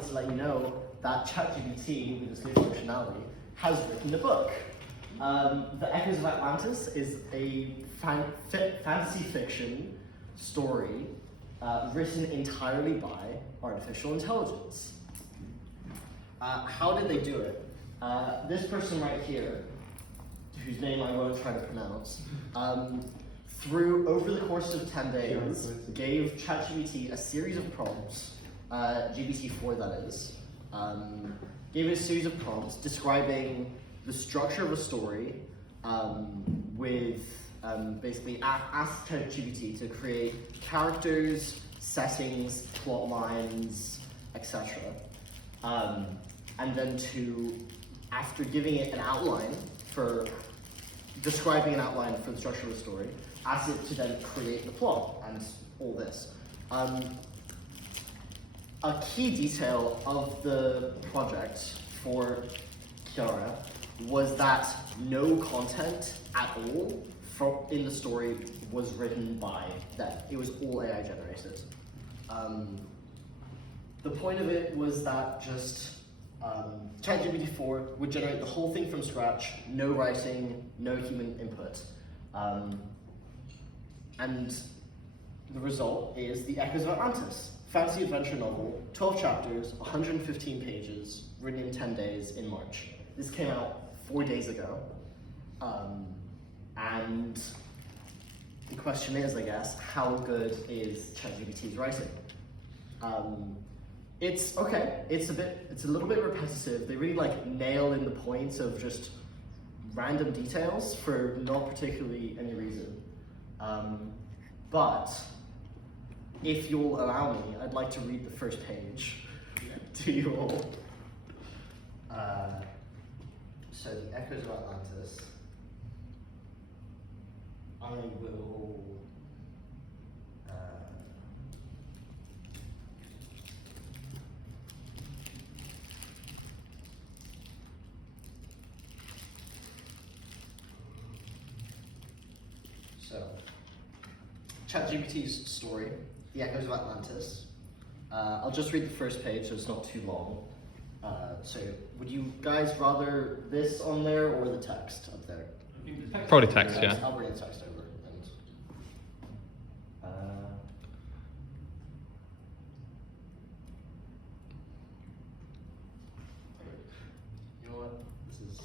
wanted to let you know that ChatGPT, with its new functionality, has written a book. The Echoes of Atlantis is a fantasy fiction story written entirely by artificial intelligence. How did they do it? This person right here, whose name I won't try to pronounce, over the course of 10 days, gave ChatGPT a series of prompts, GPT-4 that is, gave it a series of prompts describing the structure of a story with basically asked ChatGPT to create characters, settings, plot lines, etc. And then after giving it an outline describing an outline for the structure of the story, ask it to then create the plot and all this. A key detail of the project for Kiara was that no content at all in the story was written by them. It was all AI generated. The point of it was that just ChatGPT-4 would generate the whole thing from scratch, no writing, no human input. And the result is The Echoes of Atlantis, fantasy adventure novel, 12 chapters, 115 pages, written in 10 days in March. This came out 4 days ago. And the question is, I guess, how good is ChatGPT's writing? It's okay. It's a little bit repetitive. They really nail in the points of just random details for not particularly any reason. But if you'll allow me, I'd like to read the first page to you all. So The Echoes of Atlantis. I will. So, ChatGPT's story, The Echoes of Atlantis. I'll just read the first page, so it's not too long. So, would you guys rather this on there or the text up there? Probably text, yeah. I'll bring the text over. You know what? This is.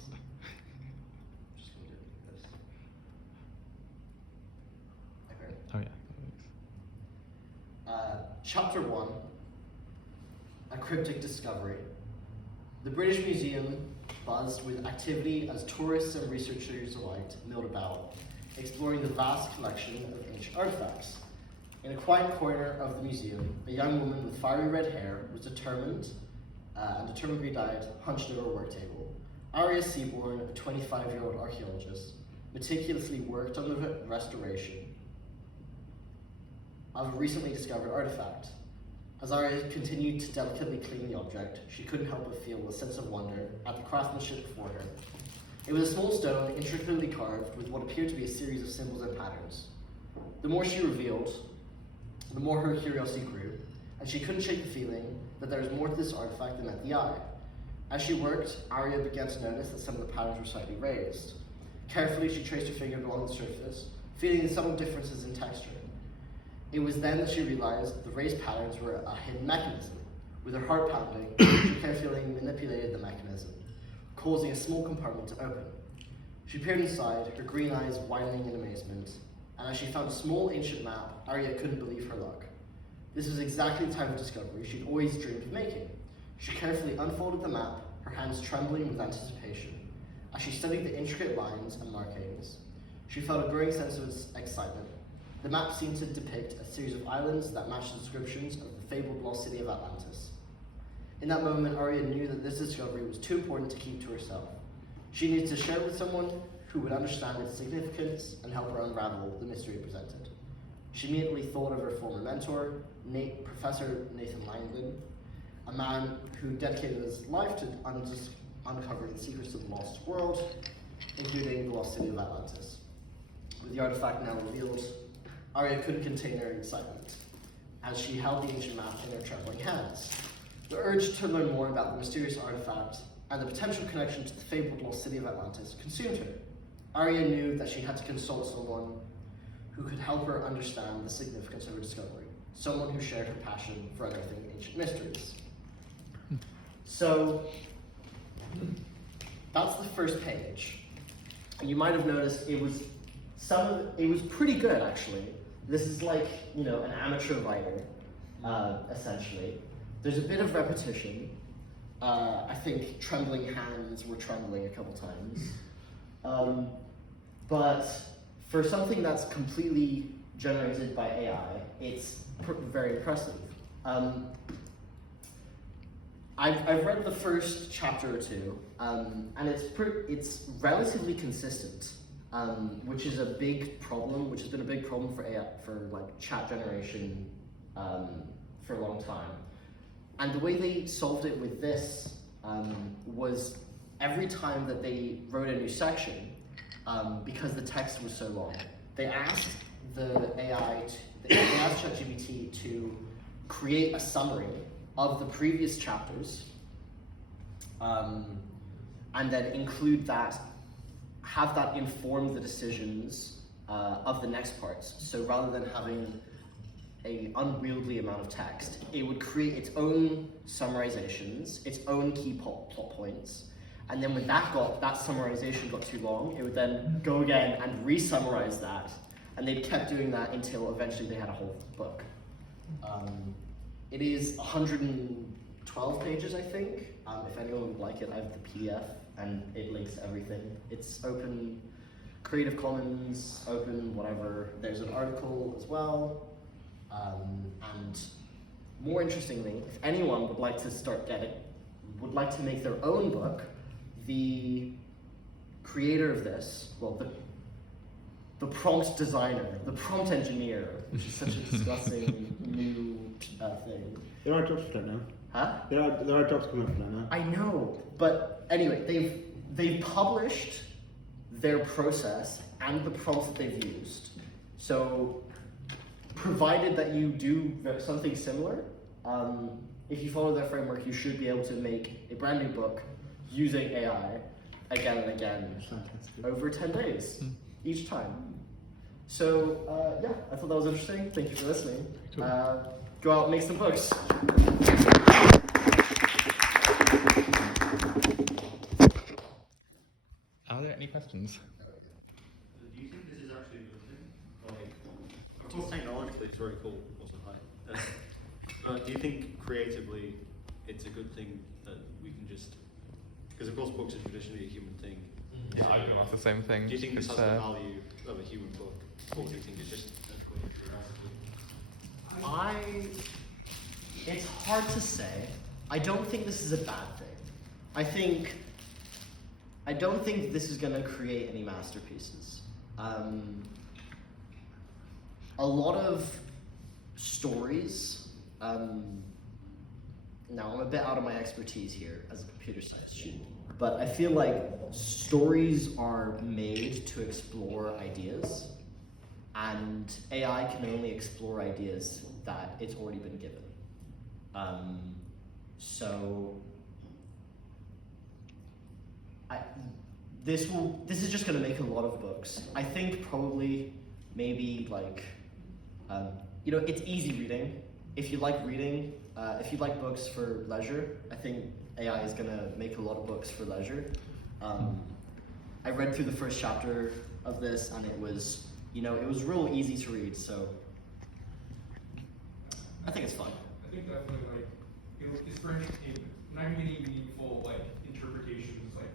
Just gonna do it like this. Okay. Oh yeah. Chapter 1, A Cryptic Discovery. The British Museum buzzed with activity as tourists and researchers alike milled about, exploring the vast collection of ancient artifacts. In a quiet corner of the museum, a young woman with fiery red hair was determined green-eyed, hunched over a work table. Aria Seaborn, a 25-year-old archaeologist, meticulously worked on the restoration of a recently discovered artifact. As Aria continued to delicately clean the object, she couldn't help but feel a sense of wonder at the craftsmanship before her. It was a small stone intricately carved with what appeared to be a series of symbols and patterns. The more she revealed, the more her curiosity grew, and she couldn't shake the feeling that there was more to this artifact than met the eye. As she worked, Aria began to notice that some of the patterns were slightly raised. Carefully, she traced her finger along the surface, feeling the subtle differences in texture. It was then that she realized the raised patterns were a hidden mechanism. With her heart pounding, she carefully manipulated the mechanism, causing a small compartment to open. She peered inside, her green eyes widening in amazement, and as she found a small ancient map, Aria couldn't believe her luck. This was exactly the type of discovery she'd always dreamed of making. She carefully unfolded the map, her hands trembling with anticipation. As she studied the intricate lines and markings, she felt a growing sense of excitement. The map seemed to depict a series of islands that matched the descriptions of the fabled lost city of Atlantis. In that moment, Aria knew that this discovery was too important to keep to herself. She needed to share it with someone who would understand its significance and help her unravel the mystery it presented. She immediately thought of her former mentor, Professor Nathan Langdon, a man who dedicated his life to uncovering the secrets of the lost world, including the lost city of Atlantis. With the artifact now revealed, Aria couldn't contain her excitement as she held the ancient map in her trembling hands. The urge to learn more about the mysterious artifact and the potential connection to the fabled lost city of Atlantis consumed her. Arya knew that she had to consult someone who could help her understand the significance of her discovery, someone who shared her passion for unearthing ancient mysteries. So, that's the first page. And you might have noticed it was pretty good, actually. This is like, an amateur writer, essentially. There's a bit of repetition. I think trembling hands were trembling a couple times. But for something that's completely generated by AI, it's very impressive. I've read the first chapter or two, and it's relatively consistent, which is a big problem. Which has been a big problem for AI, for like chat generation, for a long time. And the way they solved it with this was every time that they wrote a new section, because the text was so long, they asked they asked ChatGPT to create a summary of the previous chapters, and then include that, have that inform the decisions of the next parts. So rather than having an unwieldy amount of text, it would create its own summarizations, its own key plot points, and then when that summarization got too long, it would then go again and re-summarize that, and they kept doing that until eventually they had a whole book. It is 112 pages, I think. If anyone would like it, I have the PDF, and it links to everything. It's open, Creative Commons, open, whatever. There's an article as well. And more interestingly, if anyone would like to make their own book, the creator of this, well, the prompt designer, the prompt engineer, which is such a disgusting new thing. There are jobs for that now. Huh? There are jobs coming up for that now. I know, but anyway, they've published their process and the prompts that they've used. So, provided that you do something similar, if you follow their framework, you should be able to make a brand new book using AI again and again. Fantastic. Over 10 days each time. So, yeah, I thought that was interesting. Thank you for listening. Go out and make some books. Are there any questions? Do you think this is actually a good thing? Like, of course, technologically it's very cool. Also, hi. But do you think creatively it's a good thing that we can just? Because of course, books are traditionally a human thing. Yeah, I was going to ask the same thing. Do you think this It's, has the value of a human book, or do you think it's just a curiosity? It's hard to say. I don't think this is a bad thing. I don't think this is going to create any masterpieces. A lot of stories, now I'm a bit out of my expertise here as a computer science student, but I feel like stories are made to explore ideas, and AI can only explore ideas that it's already been given. This is just going to make a lot of books. I think probably, maybe like, it's easy reading. If you like reading, if you like books for leisure, I think AI is going to make a lot of books for leisure. I read through the first chapter of this, and it was real easy to read, so I think it's fun. I think definitely it's for entertainment. Not even any meaningful interpretations.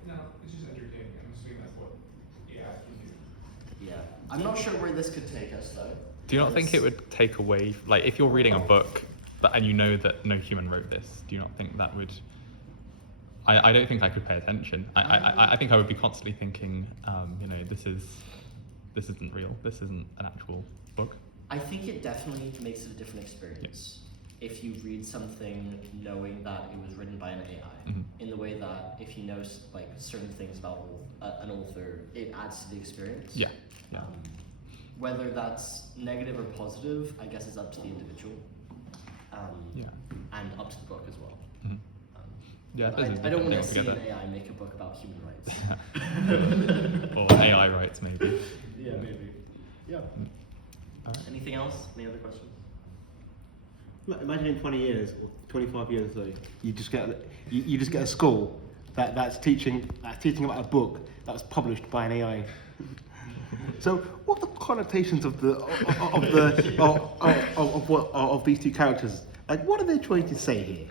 No, it's just entertaining. I'm assuming that's what AI can do. Yeah, I'm not sure where this could take us though. Do you not think it would take away, if you're reading a book, and you know that no human wrote this, do you not think that would? I don't think I could pay attention. I think I would be constantly thinking, this isn't real. This isn't an actual book. I think it definitely makes it a different experience if you read something knowing that it was written by an AI. In the way that if you know certain things about an author, it adds to the experience. Yeah. Whether that's negative or positive, I guess is up to the individual. And up to the book as well. Mhm. Yeah, I, this is I don't want to different see an altogether. AI make a book about human rights. Or AI rights, maybe. Yeah, maybe. Yeah. Alright. Anything else? Any other questions? Look, imagine in 20 years or 25 years, though, you just get a school that's teaching about a book that was published by an AI. So, what are the connotations of these two characters? Like, what are they trying to say here?